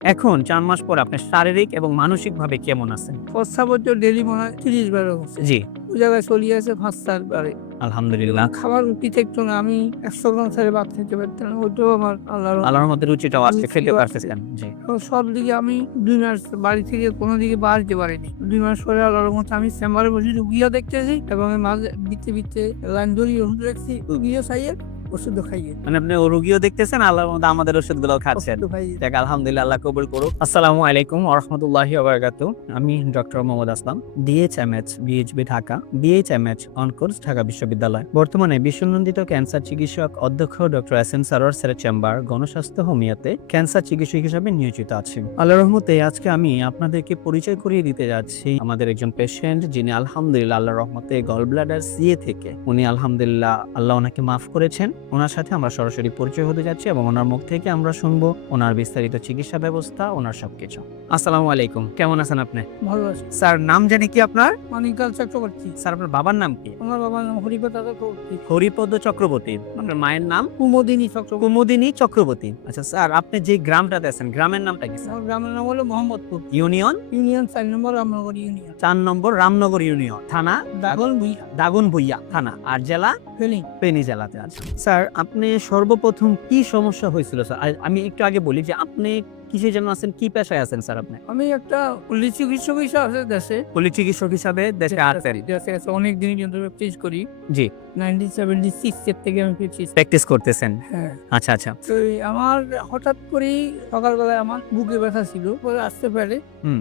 এখন ৪ মাস পর আপনি শারীরিক এবং মানসিকভাবে কেমন আছেন? প্রস্রাবের তো ডেইলি মনে হয় ৩০ বারের মতো। জি, ওই জায়গায় চলিয়ে আছে ৫-৪ বারে। আলহামদুলিল্লাহ। খাবার রুচি থাকতো না। আমি ১০০ গ্রাম ছেড়ে ভাত খেতে পারতাম না। ওইটাও আমার আল্লাহর আল্লাহর রহমতে রুচিটাও আজকে খেতে রুচিও পারতেছেন। জি। তো সব দিকে আমি ২ মাস বাড়ি থেকে কোনো দিকে বাড়তে পারিনি। ২ মাস পরে আল্লাহর রহমতে আমি চেম্বারে বসে রুগীও দেখতেছি এবং এর মাঝে ভিত্তি লাইন ধরিয়ে ওষুধ রাখছি। রুগীও খাইয়ে ওষুধও খাইয়ে। মানে আপনি রোগীও দেখতেছেন, আল্লাহর রহমতে আমাদের ওষুধগুলোও খাচ্ছেন। ওষুধও খাইয়ে। যাক আলহামদুলিল্লাহ, আল্লাহ কবুল করুক। আসসালামু আলাইকুম ওয়া রাহমাতুল্লাহি ওয়া বারাকাতুহু। আমি ডক্টর মোহাম্মদ আসলাম, ডিএইচএমএইচ, বিএইচবি ঢাকা, বিএইচএমএইচ অনকোর্স ঢাকা বিশ্ববিদ্যালয়। বর্তমানে বিশ্বনন্দিত ক্যান্সার চিকিৎসক অধ্যক্ষ ডক্টর এসএন সারোয়ার স্যারের চেম্বার গণস্বাস্থ্য হোমিওতে ক্যান্সার চিকিৎসক হিসেবে নিয়োজিত আছি। আল্লাহর রহমতে আজকে আমি আপনাদেরকে পরিচয় করিয়ে দিতে যাচ্ছি আমাদের একজন পেশেন্ট, যিনি আলহামদুলিল্লাহ আল্লাহর রহমতে গল ব্লাডার সিএ থেকে উনি আলহামদুলিল্লাহ আল্লাহ ওনাকে মাফ করেছেন। ওনার সাথে আমরা সরাসরি পরিচয় হতে যাচ্ছি এবং ওনার মুখ থেকে আমরা শুনবো ওনার বিস্তারিত চিকিৎসা ব্যবস্থা, ওনার সবকিছু। আসসালামু আলাইকুম, কেমন আছেন আপনি? ভালো আছে। স্যার, নাম জানি কি আপনার? মানিকাল চক্রবর্তী। স্যার, আপনার বাবার নাম কি? আমার বাবার নাম হরিপদ চক্রবর্তী। হরিপদ চক্রবর্তী। আপনার মায়ের নাম? কুমোদিনী চক্রবর্তী। কুমুদিনী চক্রবর্তী। আচ্ছা স্যার, আপনি যে গ্রামটাতে আছেন, গ্রামের নামটা কি স্যার? আমার গ্রামের নাম হলো মোহাম্মদপুর। ইউনিয়ন? ইউনিয়ন ৪ নম্বর রামনগর ইউনিয়ন। ৪ নম্বর রামনগর ইউনিয়ন। থানা? দাগন ভুইয়া। দাগনভূঞা থানা। আর জেলা? ফেলিং। ফেনী জেলাতে আছে। স্যার, আপনি সর্বপ্রথম কি সমস্যা হয়েছিল স্যার? আমি একটু আগে বলি যে আপনি কিসে যেন আছেন, কি পেশায় আছেন স্যার আপনি? আমি একটা পুলিশ চিকিৎসক হিসেবে আছে দেশে। পুলিশ চিকিৎসক হিসাবে দেশে আছেন? দেশে আছে অনেক দিন কিন্তু প্র্যাকটিস করি। জি। 1976 এর থেকে আমি প্র্যাকটিস করতেছেন? হ্যাঁ। আচ্ছা আচ্ছা। তো আমার হঠাৎ করেই সকালবেলায় আমার বুকে ব্যথা ছিল, পরে আসতে পারে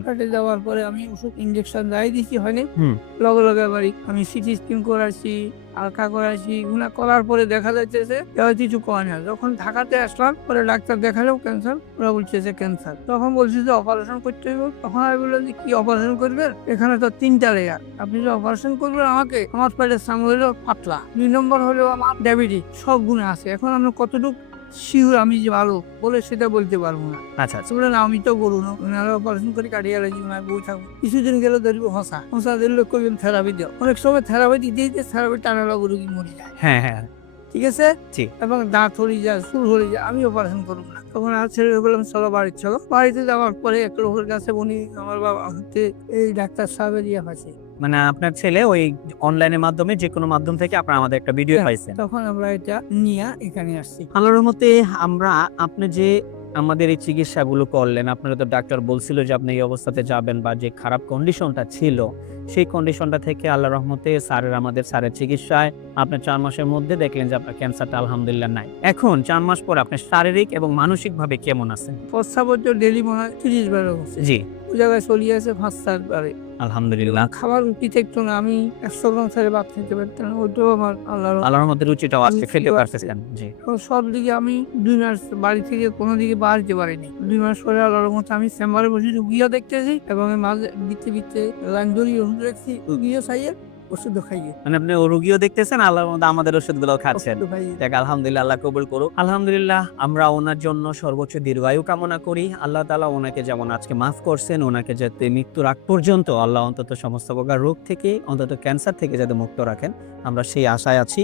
পেটে যাওয়ার পরে আমি ওষুধ ইঞ্জেকশন যাই দিছি হয়নি, লগে লগে বাড়ি আমি সিটি স্ক্যান করাচ্ছি, আলট্রা করাচ্ছি, এগুলা করার পরে দেখা যাচ্ছে কিছু কয় না। যখন ঢাকাতে আসলাম পরে ডাক্তার দেখালেও ক্যান্সার, ওরা বলছে যে ক্যান্সার। তখন বলছি যে অপারেশন করতে হবে। তখন আমি বললাম যে কি অপারেশন করবেন, এখানে তো 3টা লেয়ার, আপনি যে অপারেশন করবেন আমাকে, আমার পেটের সামনে হলো পাতলা, 2 নম্বর হলো আমার ডায়াবেটিস, সব গুণে আছে। এখন আমি কতটুকু শিওর আমি যে ভালো বলে সেটা বলতে পারবো না। আচ্ছা আচ্ছা। বললেন আমি তো বলুন অপারেশন করে কার্ডিওলজি না বই থাকবো, কিছুদিন গেলে ধরবো হসা দিলে কইবেন থেরাপি দাও। অনেক সময় থেরাপি দিতে থেরাপি টানা লাগু রুগী মরে যায়। হ্যাঁ হ্যাঁ। ঠিক আছে। জি। এবং দাঁত হরি যায়, সুর হরি যায়, আমি অপারেশন করবো না। তখন আর ছেড়ে বললাম চলো চলো। বাড়িতে যাওয়ার পরে একটা লোকের কাছে উনি আমার বাবা হতে এই ডাক্তার সাহেবের ইয়ে পাইছে। মানে আপনার ছেলে ওই অনলাইনের মাধ্যমে, যে কোনো মাধ্যম থেকে আপনার আমাদের একটা ভিডিও পাইছেন। তখন আমরা এটা নিয়ে এখানে আসছি। আল্লাহর রহমতে আমরা, আপনি যে আমাদের এই চিকিৎসাগুলো করলেন, আপনারা তো ডাক্তার বলছিল যে আপনি এই অবস্থাতে যাবেন, বা যে খারাপ কন্ডিশনটা ছিল সেই কন্ডিশনটা থেকে আল্লাহর রহমতে আমাদের স্যারের চিকিৎসায় আপনার 4 মাসের মধ্যে দেখলেন যে আপনার ক্যান্সারটা আলহামদুলিল্লাহ নাই। এখন 4 মাস পর আপনি শারীরিক এবং মানসিকভাবে কেমন আছেন? প্রস্রাবের তো ডেইলি মনে হয় 30 বারের মতো। জি, ওই জায়গায় চলিয়ে আছে ৫-৪ বারে। আলহামদুলিল্লাহ। খাবার রুচি থাকতো না। আমি ১০০ গ্রাম ছেড়ে ভাত খেতে পারতাম না। ওইটাও আমার আল্লাহর রহমতে রুচিটাও আজকে খেতে রুচিও পারতেছেন। জি। তো সব দিকে আমি ২ মাস বাড়ি থেকে কোনো দিকে বাড়তে পারিনি। ২ মাস পরে আল্লাহর রহমতে আমি চেম্বারে বসে রুগীও দেখতেছি এবং এর মাঝে ভিত্তি লাইন ধরিয়ে ওষুধ রাখছি। রুগীও খাইয়ে ওষুধও খাইয়ে। মানে আপনি রোগীও দেখতেছেন, আল্লাহর রহমতে আমাদের ওষুধগুলোও খাচ্ছেন। ওষুধও খাইয়ে। যাক আলহামদুলিল্লাহ, আল্লাহ কবুল করুক। আলহামদুলিল্লাহ, আমরা ওনার জন্য সর্বোচ্চ দীর্ঘায়ু কামনা করি। আল্লাহ তাআলা ওনাকে যেমন আজকে মাফ করছেন, ওনাকে যাতে মৃত্যুর আগ পর্যন্ত আল্লাহ অন্তত সমস্ত প্রকার রোগ থেকে, অন্তত ক্যান্সার থেকে যাতে মুক্ত রাখেন, আমরা সেই আশায় আছি।